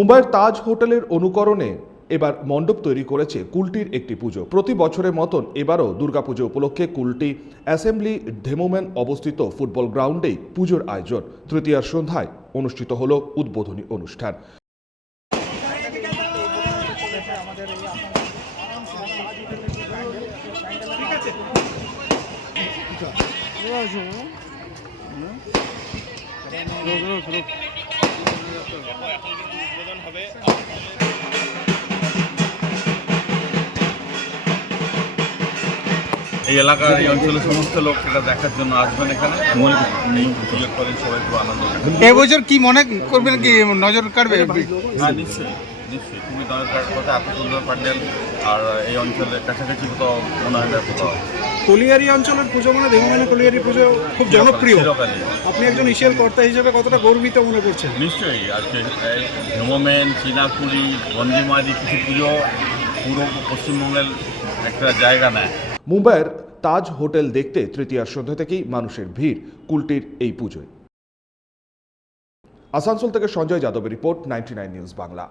মুম্বাইয়ের তাজ হোটেলের অনুকরণে এবার মণ্ডপ তৈরি করেছে কুলটির একটি পুজো। প্রতি বছরের মতন এবারও দুর্গাপুজো উপলক্ষে কুলটি অ্যাসেম্বলি ধেমোম্যান অবস্থিত ফুটবল গ্রাউন্ডেই পুজোর আয়োজন। তৃতীয়ার সন্ধ্যায় অনুষ্ঠিত হল উদ্বোধনী অনুষ্ঠান। এই এলাকার এই অঞ্চলের সমস্ত লোক এটা দেখার জন্য আসবেন এখানে এই পুজোর করেন সবাই খুব আনন্দ পাবেন। এবছর কি মনে করবেন, কি নজর কাড়বে? হ্যাঁ, নিশ্চয়ই নিশ্চয়ই খুবই নজর কাড়ার কথা। এত সুন্দর প্যান্ডেল আর এই অঞ্চলের কাছাকাছি কোথাও মনে হয় না কোথাও। কলিয়ারি অঞ্চলের পুজো মানে ধেমোম্যান কলিয়ারি পুজো খুব জনপ্রিয়। চিরকালই। আপনি একজন ইসিএল কর্তা হিসেবে কতটা গর্বিত মনে করছেন? নিশ্চয়ই আজকে ধেমোম্যান, চীনাকুড়ি, গঞ্জিমারি কিছু পুজো পুরো পশ্চিমবঙ্গের একটা জায়গা নেয়। মুম্বাইয়ের তাজ হোটেল দেখতে তৃতীয়ার সন্ধ্যা থেকেই মানুষের ভিড় কুলটির এই পুজোয়। আসানসোল থেকে সঞ্জয় যাদবের রিপোর্ট, 99 নিউজ বাংলা।